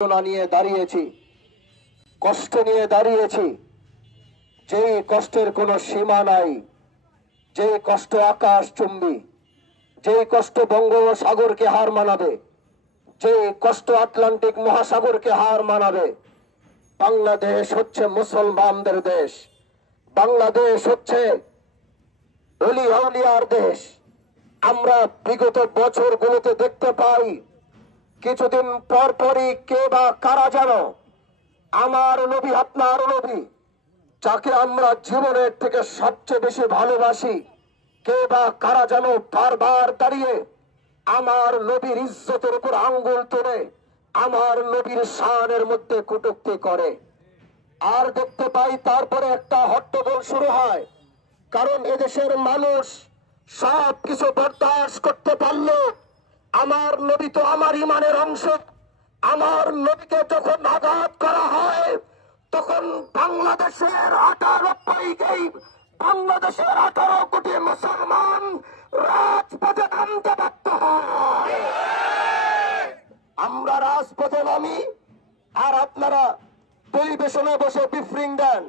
নিয়ে দাঁড়িয়েছি, কষ্ট নিয়ে দাঁড়িয়েছি, যে কষ্টের কোনো সীমা নাই, যে কষ্ট আকাশ চুম্বি, যে কষ্ট বঙ্গোপসাগরকে হার মানাবে, যে কষ্ট আটলান্টিক মহাসাগরকে হার মানাবে। বাংলাদেশ হচ্ছে মুসলমানদের দেশ, বাংলাদেশ হচ্ছে অলি আউলিয়ার দেশ। আমরা বিগত বছরগুলোতে দেখতে পাই কিছুদিন পর পরই কে বা কারা যেন আমার নবী আপনার নবী, যাকে আমরা জীবনের থেকে সবচেয়ে বেশি ভালোবাসি, কে বা কারা যেন বারবার দাঁড়িয়ে আমার নবীর ইজ্জতের উপর আঙ্গুল তুলে আমার নবীর শানের মধ্যে কটূক্তি করে। আর দেখতে পাই তারপরে একটা হট্টগোল শুরু হয়, কারণ এদেশের মানুষ সব কিছু বরদাস্ত করতে পারলো, আমার নবী তো আমার ইমানের অংশ। আমার নবীকে যখন আঘাত করা হয় তখন বাংলাদেশের 18 কোটি মুসলমান রাজপথে নামতে বাধ্য হয়। আমরা রাজপথে নামি আর আপনারা টেলিভিশনে বসে ব্রিফিং দেন,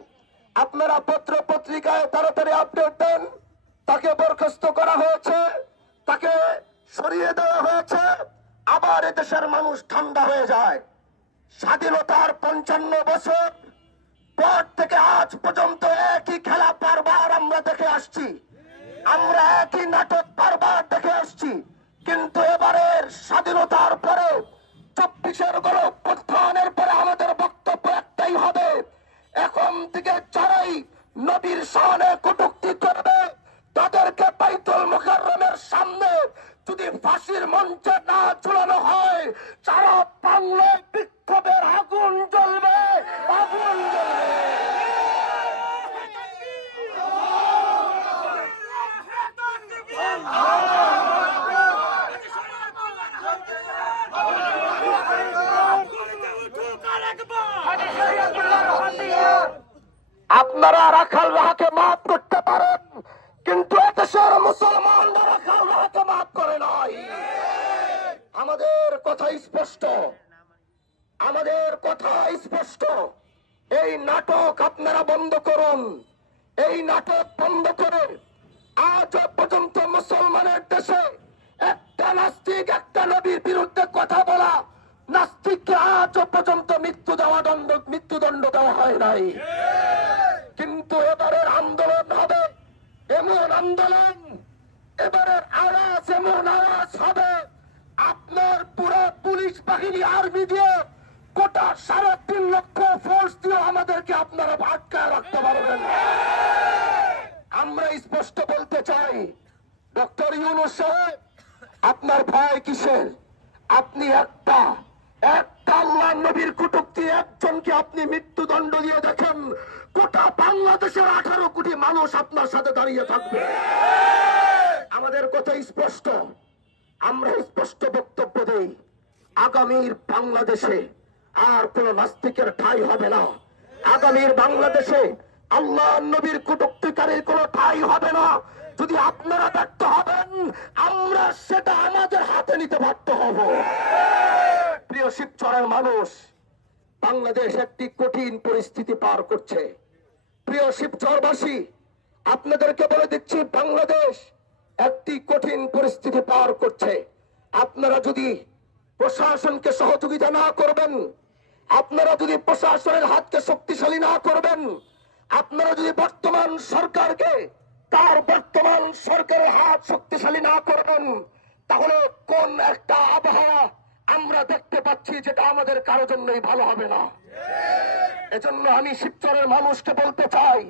আপনারা পত্র পত্রিকায় তাড়াতাড়ি আপডেট দেন, তাকে বরখাস্ত করা হয়েছে, তাকে সরিয়ে দেওয়া হয়েছে, আবার এদেশের মানুষ ঠান্ডা হয়ে যায়। স্বাধীনতার 55 বছর পর থেকে আজ পর্যন্ত একই খেলা বারবার আমরা দেখে আসছি, আমরা একই নাটক বারবার দেখে আসছি। কিন্তু এবারের স্বাধীনতার পরে 24-এর গণঅভ্যুত্থানের পরে আমাদের বক্তব্য একটাই হবে, এখন থেকে যারাই নবীর শানে কটূক্তি করবে তাদেরকে বাইতুল মুকাররমের সামনে যদি ফাঁসির মঞ্চে না ঝুলানো হয়, সারা বাংলায় বিক্ষোভের আগুন জ্বলবে, আগুন জ্বলবে। আপনারা রাখাল রাহাকে মাফ করতে পারেন, কিন্তু এদেশের মুসলমানরা রাখাল রাহাকে মাফ করে নাই। আমাদের কথা স্পষ্ট, আমাদের কথা স্পষ্ট। এই নাটক আপনারা বন্ধ করুন, এই নাটক বন্ধ করে আজ পর্যন্ত মুসলমানের দেশে একটা নাস্তিক একটা নবীর বিরুদ্ধে কথা বলা নাস্তিককে আজ পর্যন্ত মৃত্যুদণ্ড দেওয়া হয় নাই। কিন্তু এবারের আন্দোলন হবে এমন আন্দোলন, এবারের আওয়াজ এমন আওয়াজ হবে, আপনার পুরো পুলিশ বাহিনী আর্মি দিয়ে গোটা 3.5 লক্ষ ফোর্স দিয়ে আমাদেরকে আপনারা আটকায় রাখতে পারবেন। আমরা স্পষ্ট বলতে চাই, ডক্টর ইউনূস সাহেব, আপনার ভয় কিসের? আপনি একটা আল্লাহর নবীর কটূক্তি একজনকে আপনি মৃত্যুদণ্ড দিয়ে দেখেন, গোটা বাংলাদেশের 18 কোটি মানুষ আপনার সাথে দাঁড়িয়ে থাকবে। আমাদের কথা স্পষ্ট, আমরা স্পষ্ট বক্তব্য দেই, আগামীর বাংলাদেশে আর কোন নাস্তিকের ঠাঁই হবে না। আগামীর বাংলাদেশে আল্লাহর নবীর কটূক্তিকারীর কোন ঠাঁই হবে না। যদি আপনারা ব্যর্থ হবেন, আমরা সেটা আমাদের হাতে নিতে বাধ্য হব। প্রিয় শিবচরের মানুষ, বাংলাদেশ একটি কঠিন পরিস্থিতি পার করছে। প্রিয় শিবচরবাসী, আপনাদেরকে বলে দিচ্ছি, বাংলাদেশ একটি কঠিন পরিস্থিতি পার করছে। আপনারা যদি প্রশাসনকে সহযোগিতা না করবেন, আপনারা যদি প্রশাসনের হাতকে শক্তিশালী না করবেন, আপনারা যদি বর্তমান সরকারকে তার বর্তমান সরকারের হাত শক্তিশালী না করবেন, তাহলে কোন একটা আবহাওয়া আমরা দেখতে পাচ্ছি যেটা আমাদের কারো জন্যই ভালো হবে না। এজন্য আমি শিবচরের মানুষকে বলতে চাই,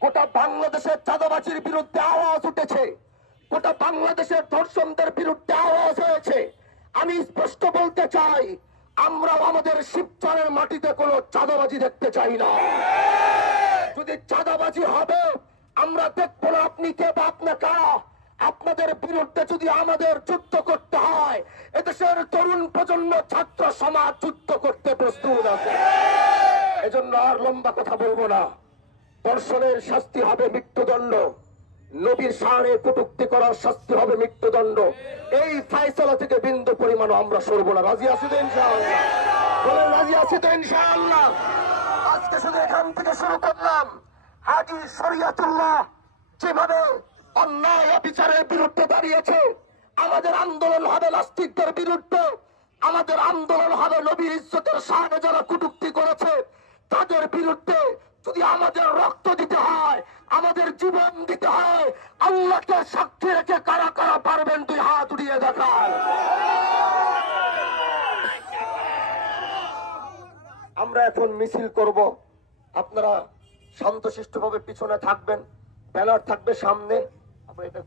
গোটা বাংলাদেশের চাঁদাবাজির বিরুদ্ধে আওয়াজ উঠেছে, গোটা বাংলাদেশের ধর্ষণদের বিরুদ্ধে আওয়াজ হয়েছে। আমি স্পষ্ট বলতে চাই, আমরাও আমাদের শিবচরের মাটিতে কোনো চাঁদাবাজি দেখতে চাই না। যদি চাঁদাবাজি হবে, আমরা দেখবো না আপনি কে বা আপনি কারা। আপনাদের বিরুদ্ধে যদি আমাদের যুদ্ধ করতে হয়, এদেশের তরুণ প্রজন্ম ছাত্র সমাজ যুদ্ধ করতে প্রস্তুত আছে। এজন্য আর লম্বা কথা বলবো না। ধর্ষণের শাস্তি হবে মৃত্যুদণ্ড, নবীর শানে কটূক্তি করার শাস্তি হবে মৃত্যুদণ্ড। এই ফায়সালা থেকে বিন্দু পরিমাণ আমরা সরব না। রাজি আছি তো ইনশাআল্লাহ? বলে রাজি আছি তো ইনশাআল্লাহ। আজকে শুধু এখান থেকে শুরু করলাম। হাজী শরিয়াতুল্লাহ যেভাবে অন্যায় অবিচারের বিরুদ্ধে দাঁড়িয়েছে, আমাদের আন্দোলন হবে নাস্তিকদের বিরুদ্ধে, আমাদের আন্দোলন হবে নবীর ইজ্জতের শানে যারা কটূক্তি করেছে তাদের বিরুদ্ধে। যদি আমাদের রক্ত দিতে হয়, আমাদের জীবন দিতে হয়, আল্লাহকে সাক্ষী রেখে কারা কারা পারবেন তুই হাত উঠিয়ে দেখান। আমরা এখন মিছিল করব, আপনারা শান্তশিষ্টভাবে পিছনে থাকবেন, ব্যানার থাকবে সামনে। আমরা এটা